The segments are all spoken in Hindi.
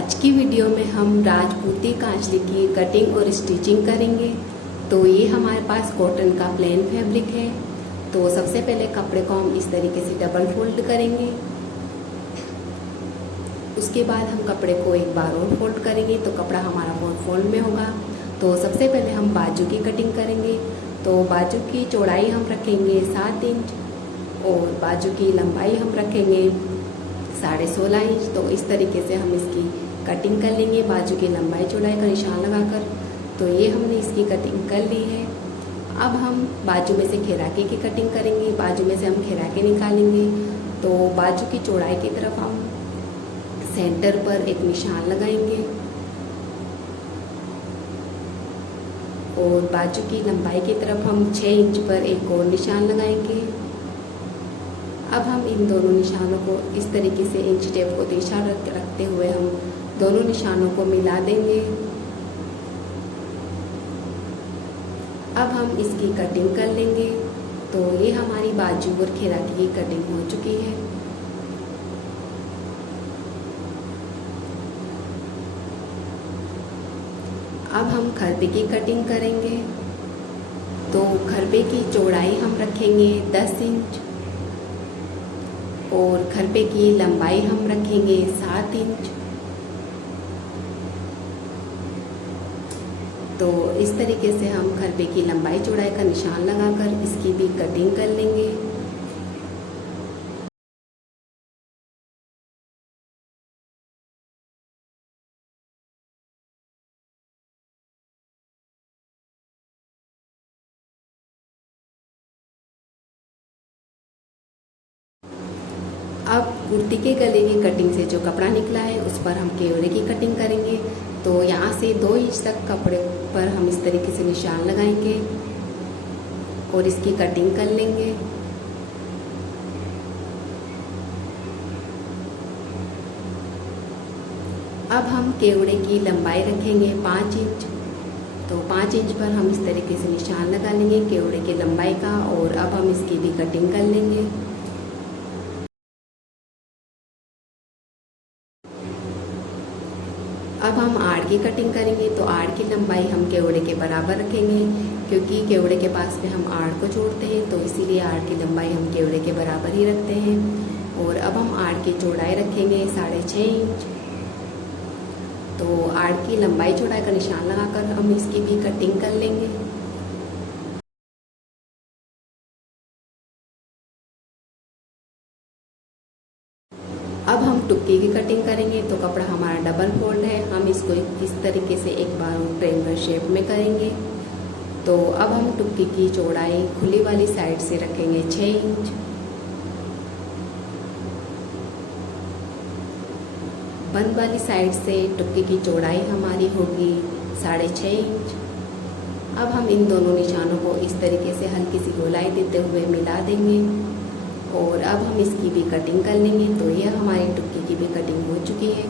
आज की वीडियो में हम राजपूती कांचली की कटिंग और स्टिचिंग करेंगे। तो ये हमारे पास कॉटन का प्लेन फैब्रिक है। तो सबसे पहले कपड़े को हम इस तरीके से डबल फोल्ड करेंगे। उसके बाद हम कपड़े को एक बार और फोल्ड करेंगे तो कपड़ा हमारा 4 फोल्ड में होगा। तो सबसे पहले हम बाजू की कटिंग करेंगे। तो बाजू की चौड़ाई हम रखेंगे 7 इंच और बाजू की लंबाई हम रखेंगे 16.5 इंच। तो इस तरीके से हम इसकी कटिंग कर लेंगे बाजू की लंबाई चौड़ाई का निशान लगाकर। तो ये हमने इसकी कटिंग कर ली है। अब हम बाजू में से घेराके की कटिंग करेंगे। बाजू में से हम घेराके निकालेंगे। तो बाजू की चौड़ाई की तरफ हम सेंटर पर एक निशान लगाएंगे और बाजू की लंबाई की तरफ हम 6 इंच पर एक और निशान लगाएंगे। अब हम इन दोनों निशानों को इस तरीके से इंच टेप को दिशा रखते हुए हम दोनों निशानों को मिला देंगे। अब हम इसकी कटिंग कर लेंगे। तो ये हमारी बाजू और घेराके की कटिंग हो चुकी है। अब हम खरबे की कटिंग करेंगे। तो खरबे की चौड़ाई हम रखेंगे 10 इंच और खरबे की लंबाई हम रखेंगे 7 इंच। तो इस तरीके से हम खरबे की लंबाई चौड़ाई का निशान लगाकर इसकी भी कटिंग कर लेंगे। अब कुर्ती के गले की कटिंग से जो कपड़ा निकला है उस पर हम केवड़े की कटिंग करेंगे। तो यहाँ से 2 इंच तक कपड़े पर हम इस तरीके से निशान लगाएंगे और इसकी कटिंग कर लेंगे। अब हम केवड़े की लंबाई रखेंगे 5 इंच। तो 5 इंच पर हम इस तरीके से निशान लगा लेंगे केवड़े की लंबाई का और अब हम इसकी भी कटिंग कर लेंगे। अब हम आड़ की कटिंग करेंगे। तो आड़ की लंबाई हम केवड़े के बराबर रखेंगे क्योंकि केवड़े के पास में हम आड़ को जोड़ते हैं, तो इसीलिए आड़ की लंबाई हम केवड़े के बराबर ही रखते हैं। और अब हम आड़ की चौड़ाई रखेंगे 6.5 इंच। तो आड़ की लंबाई चौड़ाई का निशान लगाकर हम इसकी भी कटिंग कर लेंगे। अब हम टुक्की की कटिंग करेंगे। तो कपड़ा हमारा डबल फोल्ड है, हम इसको इस तरीके से एक बार ट्रायंगल शेप में करेंगे। तो अब हम टुक्की की चौड़ाई खुली वाली साइड से रखेंगे 6 इंच। बंद वाली साइड से टुक्की की चौड़ाई हमारी होगी 6.5 इंच। अब हम इन दोनों निशानों को इस तरीके से हल्की सी गोलाई देते हुए मिला देंगे और अब हम इसकी भी कटिंग कर लेंगे। तो यह हमारी टुक्की की भी कटिंग हो चुकी है।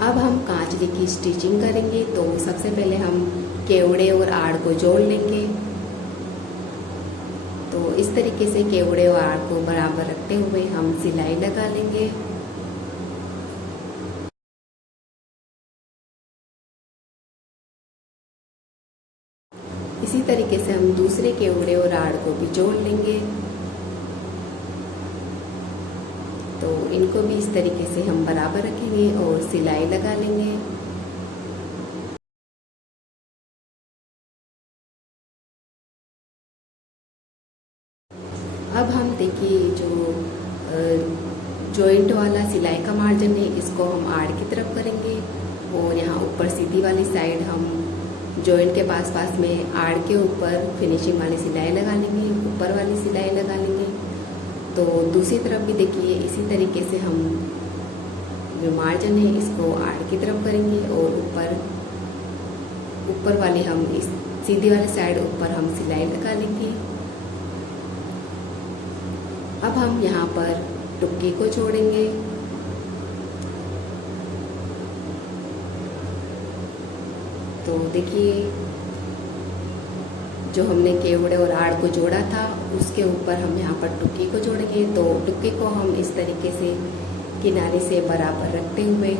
अब हम कांचली की स्टिचिंग करेंगे। तो सबसे पहले हम केवड़े और आड़ को जोड़ लेंगे। तो इस तरीके से केवड़े और आड़ को बराबर रखते हुए हम सिलाई लगा लेंगे। इसी तरीके से हम दूसरे केवड़े और आड़ को भी जोड़ लेंगे। तो इनको भी इस तरीके से हम बराबर रखेंगे और सिलाई लगा लेंगे। अब हम देखिए जो जॉइंट वाला सिलाई का मार्जिन है इसको हम आड़ की तरफ करेंगे और यहाँ ऊपर सीधी वाली साइड हम जॉइंट के पास में आड़ के ऊपर फिनिशिंग वाली सिलाई लगा लेंगे, ऊपर वाली सिलाई लगा लेंगे। तो दूसरी तरफ भी देखिए इसी तरीके से हम जो मार्जिन है इसको आड़ की तरफ करेंगे और ऊपर वाली हम इस सीधी वाली साइड ऊपर हम सिलाई लगा लेंगे। अब हम यहाँ पर टुक्की को जोड़ेंगे। तो देखिए जो हमने केवड़े और आड़ को जोड़ा था उसके ऊपर हम यहाँ पर टुक्की को जोड़ेंगे। तो टुक्की को हम इस तरीके से किनारे से बराबर रखते हुए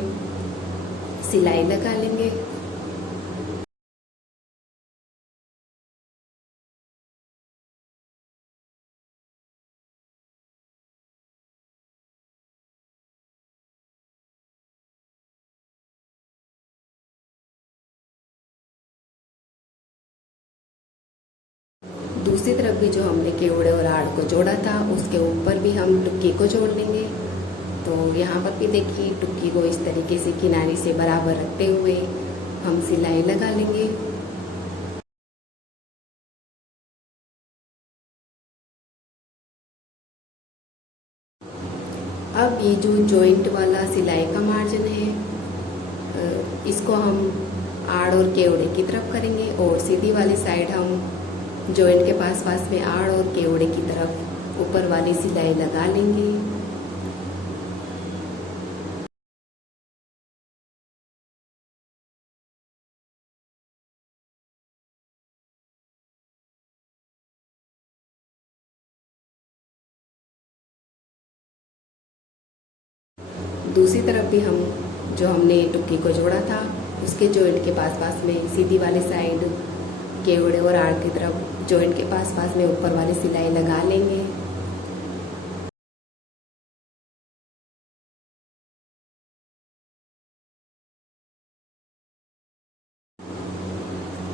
सिलाई लगा लेंगे। दूसरी तरफ भी जो हमने केवड़े और आड़ को जोड़ा था उसके ऊपर भी हम टुक्की को जोड़ लेंगे। तो यहाँ पर भी देखिए टुक्की को इस तरीके से किनारे से बराबर रखते हुए हम सिलाई लगा लेंगे। अब ये जो जॉइंट वाला सिलाई का मार्जिन है इसको हम आड़ और केवड़े की तरफ करेंगे और सीधी वाली साइड हम जॉइंट के पास पास में आड़ और केवड़े की तरफ ऊपर वाली सिलाई लगा लेंगे। दूसरी तरफ भी हम जो हमने टुक्की को जोड़ा था उसके जॉइंट के पास पास में सीधी वाली साइड केवड़े और आड़ की तरफ जॉइंट के पास पास में ऊपर वाली सिलाई लगा लेंगे।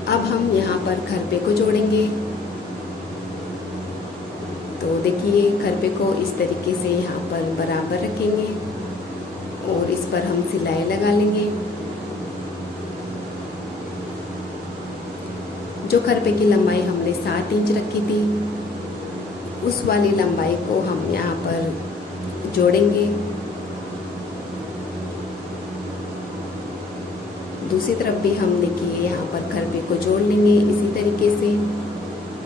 अब हम यहाँ पर खरपे को जोड़ेंगे। तो देखिए खरपे को इस तरीके से यहाँ पर बराबर रखेंगे और इस पर हम सिलाई लगा लेंगे। जो खरपे की लंबाई हमने 7 इंच रखी थी उस वाली लंबाई को हम यहाँ पर जोड़ेंगे। दूसरी तरफ भी हम देखिए यहाँ पर खरपे को जोड़ लेंगे, इसी तरीके से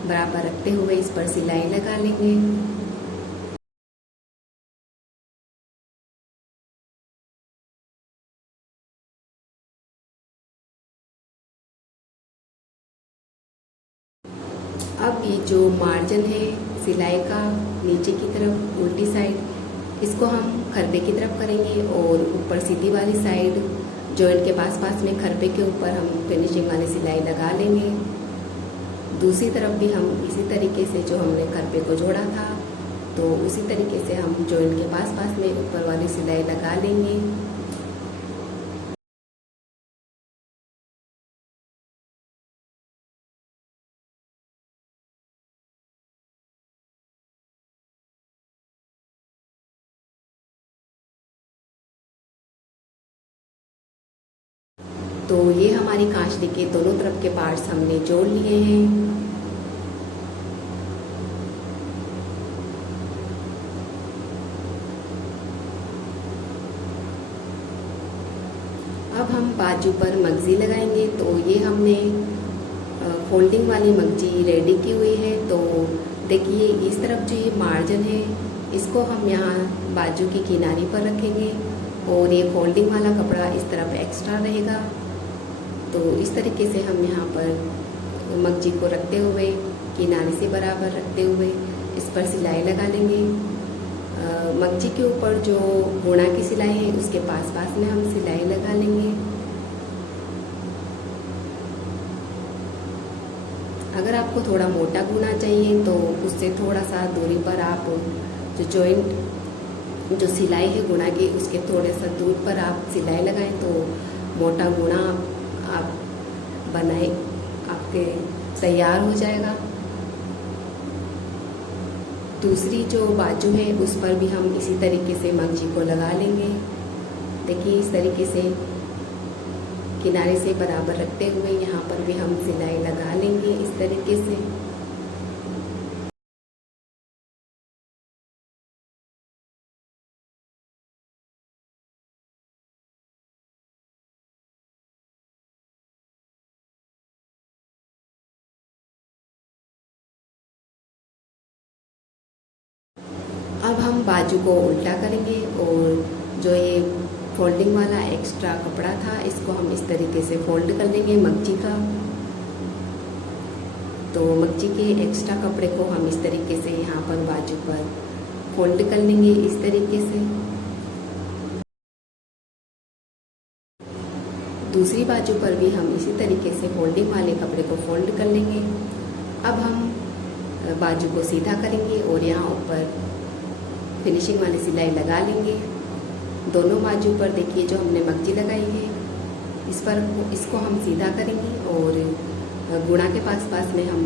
बराबर रखते हुए इस पर सिलाई लगा लेंगे। अब ये जो मार्जिन है सिलाई का नीचे की तरफ उल्टी साइड इसको हम खरपे की तरफ करेंगे और ऊपर सीधी वाली साइड जॉइंट के पास पास में खरपे के ऊपर हम फिनिशिंग वाली सिलाई लगा लेंगे। दूसरी तरफ भी हम इसी तरीके से जो हमने खरपे को जोड़ा था तो उसी तरीके से हम जॉइंट के पास पास में ऊपर वाली सिलाई लगा लेंगे। तो ये हमारी कांचली के दोनों तरफ के पार्ट्स हमने जोड़ लिए हैं। अब हम बाजू पर मगजी लगाएंगे। तो ये हमने फोल्डिंग वाली मगजी रेडी की हुई है। तो देखिए इस तरफ जो ये मार्जिन है इसको हम यहाँ बाजू की किनारी पर रखेंगे और ये फोल्डिंग वाला कपड़ा इस तरफ एक्स्ट्रा रहेगा। तो इस तरीके से हम यहाँ पर मगजी को रखते हुए किनारे से बराबर रखते हुए इस पर सिलाई लगा लेंगे। मगजी के ऊपर जो गुणा की सिलाई है उसके पास पास में हम सिलाई लगा लेंगे। अगर आपको थोड़ा मोटा गुना चाहिए तो उससे थोड़ा सा दूरी पर आप जो जॉइंट जो सिलाई है गुणा की उसके थोड़े सा दूर पर आप सिलाई लगाएं तो मोटा गुणा आप बनाए आपके तैयार हो जाएगा। दूसरी जो बाजू है उस पर भी हम इसी तरीके से मगजी को लगा लेंगे। देखिए इस तरीके से किनारे से बराबर रखते हुए यहाँ पर भी हम सिलाई लगा लेंगे इस तरीके से। अब हम बाजू को उल्टा करेंगे और जो ये फोल्डिंग वाला एक्स्ट्रा कपड़ा था, इसको हम इस तरीके से फोल्ड कर लेंगे मगजी का। तो मगजी के एक्स्ट्रा कपड़े को हम इस तरीके से यहाँ पर बाजू पर फोल्ड कर लेंगे इस तरीके से। दूसरी बाजू पर भी हम इसी तरीके से फोल्डिंग वाले कपड़े को फोल्ड कर लेंगे। अब हम बाजू को सीधा करेंगे और यहाँ ऊपर फिनिशिंग वाली सिलाई लगा लेंगे। दोनों बाजू पर देखिए जो हमने मगजी लगाई है इसको हम सीधा करेंगे और गुणा के पास में हम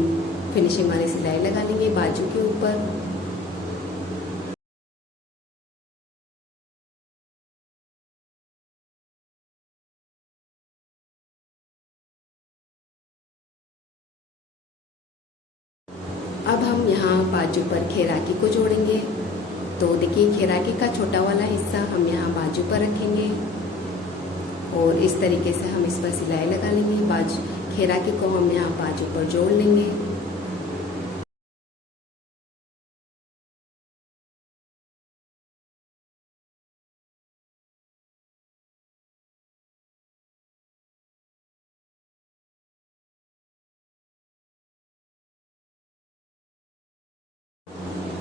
फिनिशिंग वाली सिलाई लगा लेंगे बाजू के ऊपर। अब हम यहाँ बाजू पर खैराकी को जोड़ेंगे। तो देखिए खैराकी का छोटा वाला हिस्सा हम यहाँ बाजू पर रखेंगे और इस तरीके से हम इस पर सिलाई लगा लेंगे। बाजू खैराकी को हम यहाँ बाजू पर जोड़ लेंगे।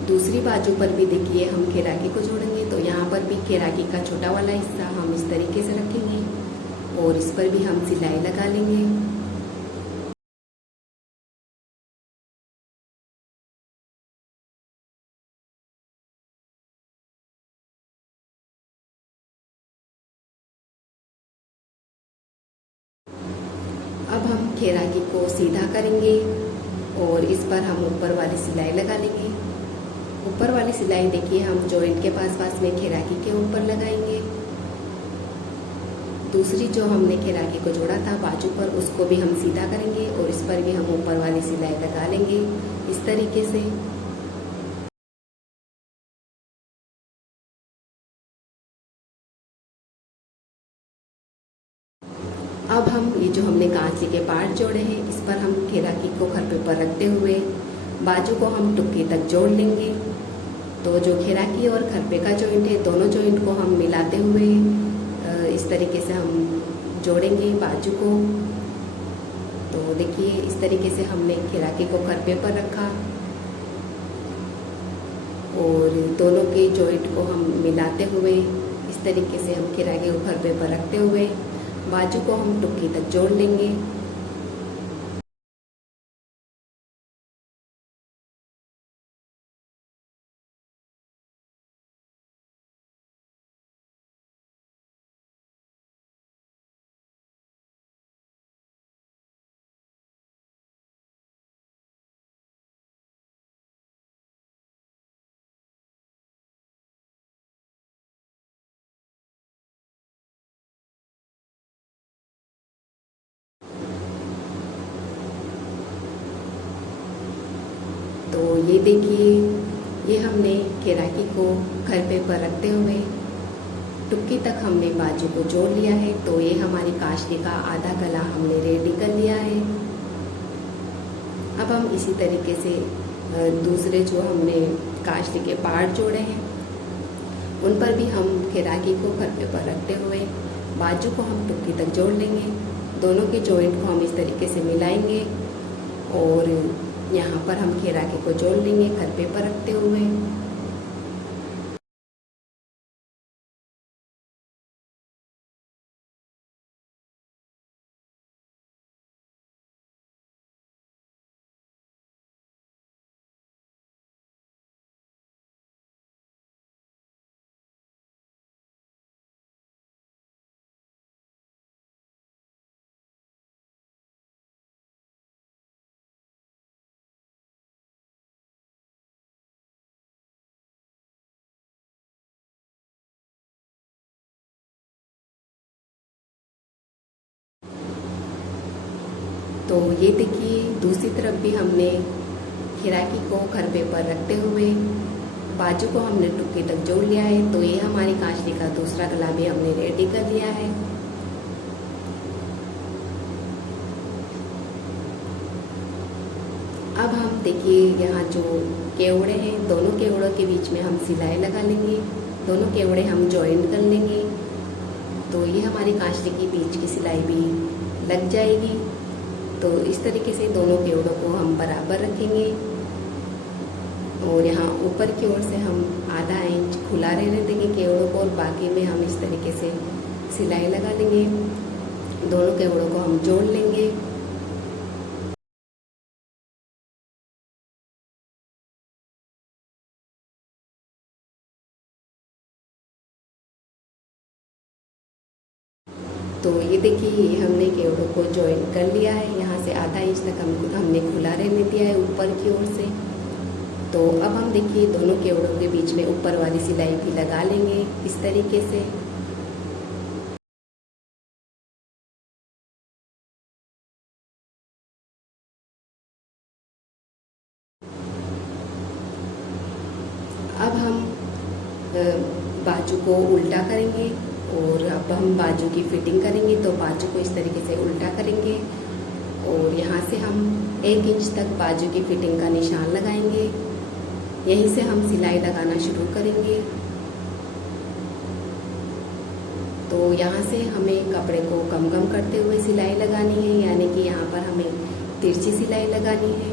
दूसरी बाजू पर भी देखिए हम खैराकी को जोड़ेंगे। तो यहाँ पर भी खैराकी का छोटा वाला हिस्सा हम इस तरीके से रखेंगे और इस पर भी हम सिलाई लगा लेंगे। अब हम खैराकी को सीधा करेंगे और इस पर हम ऊपर वाली सिलाई लगा लेंगे। ऊपर वाली सिलाई देखिए हम जॉइंट के पास में खैराकी के ऊपर लगाएंगे। दूसरी जो हमने खैराकी को जोड़ा था बाजू पर उसको भी हम सीधा करेंगे और इस पर भी हम ऊपर वाली सिलाई लगा लेंगे इस तरीके से। अब हम ये जो हमने कांचे के पार्ट जोड़े हैं इस पर हम खैराकी को खरपे पर रखते हुए बाजू को हम टुक्के तक जोड़ लेंगे। तो जो खैराकी और खरपे का जॉइंट है दोनों जॉइंट को हम मिलाते हुए इस तरीके से हम जोड़ेंगे बाजू को। तो देखिए इस तरीके से हमने खैराकी को खरपे पर रखा और दोनों के जॉइंट को हम मिलाते हुए इस तरीके से हम खैराकी को खरपे पर रखते हुए बाजू को हम टुक्की तक जोड़ लेंगे। तो ये देखिए ये हमने खैराकी को खरपे पर रखते हुए टुक्की तक हमने बाजू को जोड़ लिया है। तो ये हमारी काशली का आधा गला हमने रेडी कर लिया है। अब हम इसी तरीके से दूसरे जो हमने काशली के पार्ट जोड़े हैं उन पर भी हम खैराकी को खरपे पर रखते हुए बाजू को हम टुक्की तक जोड़ लेंगे। दोनों के जॉइंट को हम इस तरीके से मिलाएंगे और यहाँ पर हम खैराकी को जोड़ लेंगे खरपे पर रखते हुए। तो ये देखिए दूसरी तरफ भी हमने खैराकी को खरपे पर रखते हुए बाजू को हमने टुक्की तक जोड़ लिया है। तो ये हमारी काशली का दूसरा गला भी हमने रेडी कर लिया है। अब हम देखिए यहाँ जो केवड़े हैं दोनों केवड़ों के बीच में हम सिलाई लगा लेंगे। दोनों केवड़े हम जॉइंट कर लेंगे तो ये हमारी कांचली की बीच की सिलाई भी लग जाएगी। तो इस तरीके से दोनों केवड़ों को हम बराबर रखेंगे और यहाँ ऊपर की ओर से हम आधा इंच खुला रहने देंगे केवड़ों को और बाकी में हम इस तरीके से सिलाई लगा लेंगे। दोनों केवड़ों को हम जोड़ लेंगे। तो ये देखिए हमने केवड़ों को जॉइन कर लिया है। यहाँ से आधा इंच तक हमने खुला रहने दिया है ऊपर की ओर से। तो अब हम देखिए दोनों केवड़ों के बीच में ऊपर वाली सिलाई भी लगा लेंगे इस तरीके से। अब हम बाजू को उल्टा करेंगे और अब हम बाजू की फिटिंग करेंगे। तो बाजू को इस तरीके से उल्टा करेंगे और यहाँ से हम 1 इंच तक बाजू की फिटिंग का निशान लगाएंगे। यहीं से हम सिलाई लगाना शुरू करेंगे। तो यहाँ से हमें कपड़े को कम करते हुए सिलाई लगानी है, यानी कि यहाँ पर हमें तिरछी सिलाई लगानी है।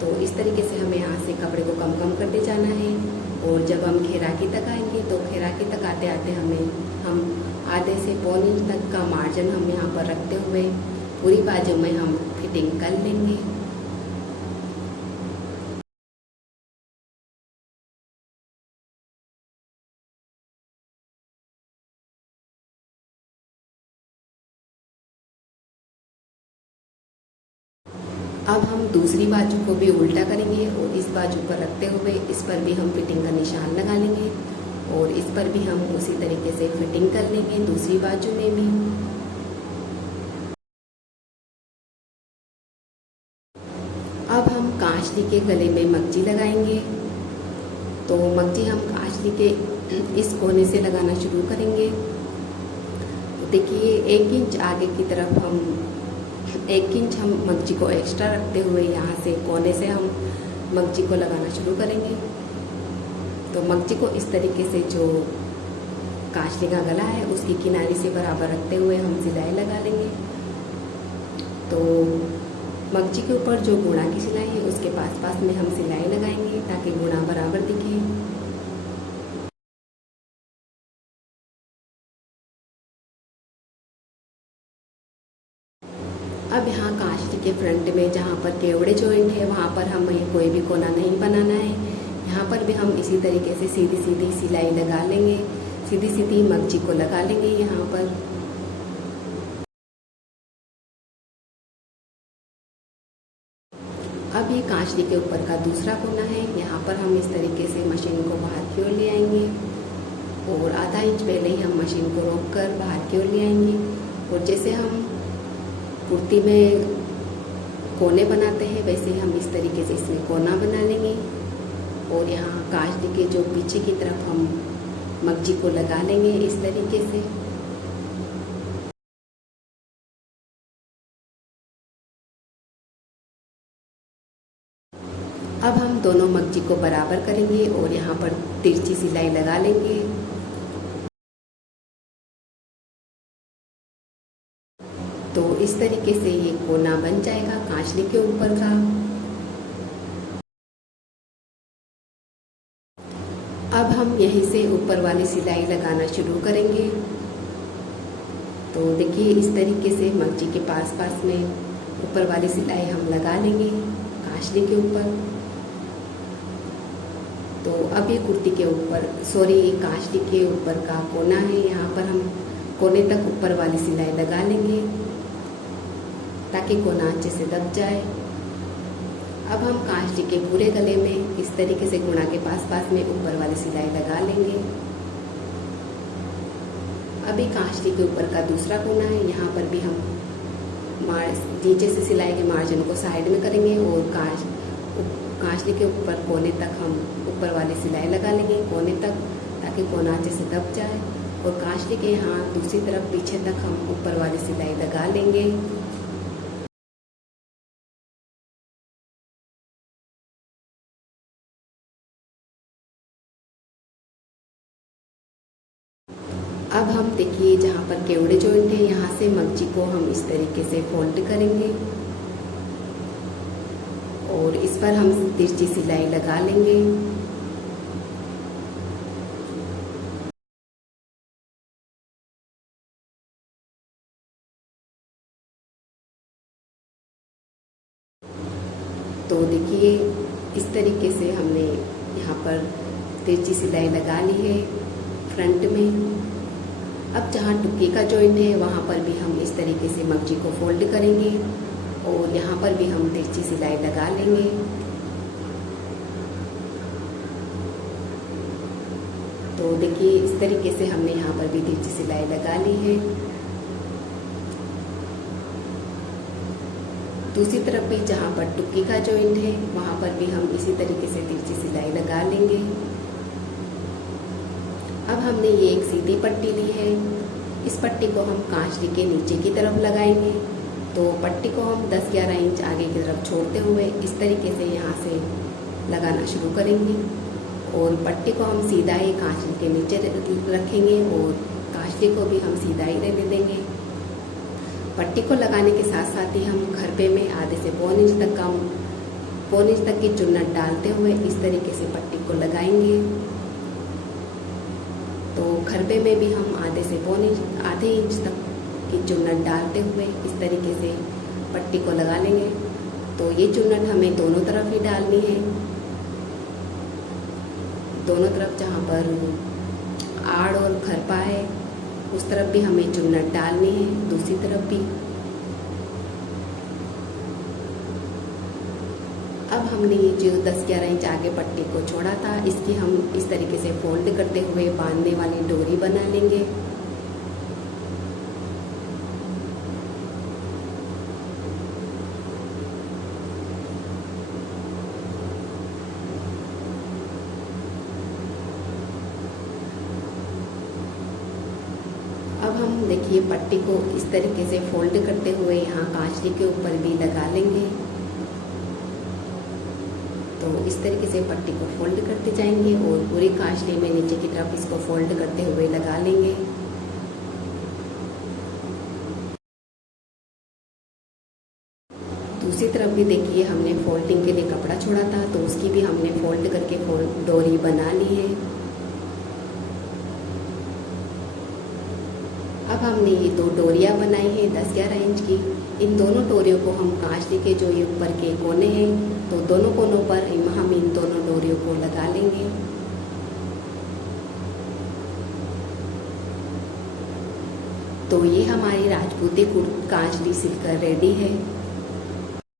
तो इस तरीके से हमें यहाँ से कपड़े को कम करते जाना है और जब हम घेराकी तक आएंगे तो घेराकी तक आते आते हम आधे से पौने इंच तक का मार्जिन हम यहाँ पर रखते हुए पूरी बाजू में हम फिटिंग कर लेंगे। अब हम दूसरी बाजू को भी उल्टा करेंगे और इस बाजू पर रखते हुए इस पर भी हम फिटिंग का निशान लगा लेंगे और इस पर भी हम उसी तरीके से फिटिंग कर लेंगे दूसरी बाजू में भी। अब हम कांचली के गले में मगजी लगाएंगे। तो मगजी हम कांचली के इस कोने से लगाना शुरू करेंगे। तो देखिए 1 इंच आगे की तरफ 1 इंच हम मगजी को एक्स्ट्रा रखते हुए यहाँ से कोने से हम मगजी को लगाना शुरू करेंगे। तो मगजी को इस तरीके से जो कांचली का गला है उसकी किनारे से बराबर रखते हुए हम सिलाई लगा लेंगे। तो मगजी के ऊपर जो गुणा की सिलाई है उसके पास में हम सिलाई लगाएंगे ताकि गुणा बराबर दिखे। अब यहाँ कांचली के फ्रंट में जहाँ पर केवड़े जॉइंट है वहाँ पर हमें कोई भी कोना नहीं बनाना है। यहाँ पर भी हम इसी तरीके से सीधी सीधी सिलाई लगा लेंगे, सीधी सीधी मगजी को लगा लेंगे यहाँ पर। अब ये कांचली के ऊपर का दूसरा कोना है। यहाँ पर हम इस तरीके से मशीन को बाहर की ओर ले आएंगे और आधा इंच पहले ही हम मशीन को रोक कर बाहर की ओर ले आएंगे। और जैसे हम कुर्ती में कोने बनाते हैं वैसे हम इस तरीके से इसमें कोना बना लेंगे और यहाँ कांचली के जो पीछे की तरफ हम मगजी को लगा लेंगे इस तरीके से। अब हम दोनों मगजी को बराबर करेंगे और यहाँ पर तिरछी सिलाई लगा लेंगे। तो इस तरीके से ये कोना बन जाएगा कांचली के ऊपर का। अब हम यहीं से ऊपर वाली सिलाई लगाना शुरू करेंगे। तो देखिए इस तरीके से मगजी के पास में ऊपर वाली सिलाई हम लगा लेंगे कांचली के ऊपर। तो अब ये कुर्ती के ऊपर कांचली के ऊपर का कोना है, यहाँ पर हम कोने तक ऊपर वाली सिलाई लगा लेंगे ताकि कोना अच्छे से दब जाए। अब हम कांचली के पूरे गले में इस तरीके से गुणा के पास में ऊपर वाली सिलाई लगा लेंगे। अभी कांचली के ऊपर का दूसरा कोना है, यहाँ पर भी हम नीचे से सिलाई के मार्जिन को साइड में करेंगे और कांचली के ऊपर कोने तक हम ऊपर वाली सिलाई लगा लेंगे कोने तक ताकि कोना अच्छे से दब जाए। और कांचली के यहाँ दूसरी तरफ पीछे तक हम ऊपर वाली सिलाई लगा लेंगे। अब हम देखिए जहाँ पर केवड़े जॉइंट है यहाँ से मगजी को हम इस तरीके से फोल्ड करेंगे और इस पर हम तिरछी सिलाई लगा लेंगे। तो देखिए इस तरीके से हमने यहाँ पर तिरछी सिलाई लगा ली है फ्रंट में। अब जहाँ टुक्की का जॉइंट है वहाँ पर भी हम इस तरीके से मगजी को फोल्ड करेंगे और यहाँ पर भी हम तिरछी सिलाई लगा लेंगे। तो देखिए इस तरीके से हमने यहाँ पर भी तिरछी सिलाई लगा ली है। दूसरी तरफ भी जहाँ पर टुक्की का जॉइंट है वहाँ पर भी हम इसी तरीके से तिरछी सिलाई लगा लेंगे। अब हमने ये एक सीधी पट्टी ली है, इस पट्टी को हम कांचली के नीचे की तरफ लगाएंगे। तो पट्टी को हम 10-11 इंच आगे की तरफ छोड़ते हुए इस तरीके से यहाँ से लगाना शुरू करेंगे और पट्टी को हम सीधा ही कांचली के नीचे रखेंगे और कांचली को भी हम सीधा ही रहने देंगे। पट्टी को लगाने के साथ साथ ही हम खरपे में आधे से पौन इंच तक की चुन्नट डालते हुए इस तरीके से पट्टी को लगाएंगे। तो खरपे में भी हम आधे इंच तक की चुन्नट डालते हुए इस तरीके से पट्टी को लगा लेंगे। तो ये चुन्नट हमें दोनों तरफ ही डालनी है, दोनों तरफ जहाँ पर आड़ और खरपा है उस तरफ भी हमें चुन्नट डालनी है, दूसरी तरफ भी। अब हमने ये जो 10-11 इंच आगे पट्टी को छोड़ा था इसकी हम इस तरीके से फोल्ड करते हुए बांधने वाली डोरी बना लेंगे। अब हम देखिए पट्टी को इस तरीके से फोल्ड करते हुए यहाँ कांचली के ऊपर भी लगा लेंगे। तो इस तरीके से पट्टी को फोल्ड करते जाएंगे और पूरी कांचली में नीचे की तरफ इसको फोल्ड करते हुए लगा लेंगे। दूसरी तरफ भी देखिए हमने फोल्डिंग के लिए कपड़ा छोड़ा था तो उसकी भी हमने फोल्ड करके डोरी बना ली है। अब हमने ये 2 डोरियाँ बनाई हैं 10-11 इंच की। इन दोनों डोरियों को हम कांचली के जो ये ऊपर के कोने हैं तो दोनों कोनों पर हम इन दोनों डोरियों को लगा लेंगे। तो ये हमारी राजपूती कांचली सिलकर रेडी है।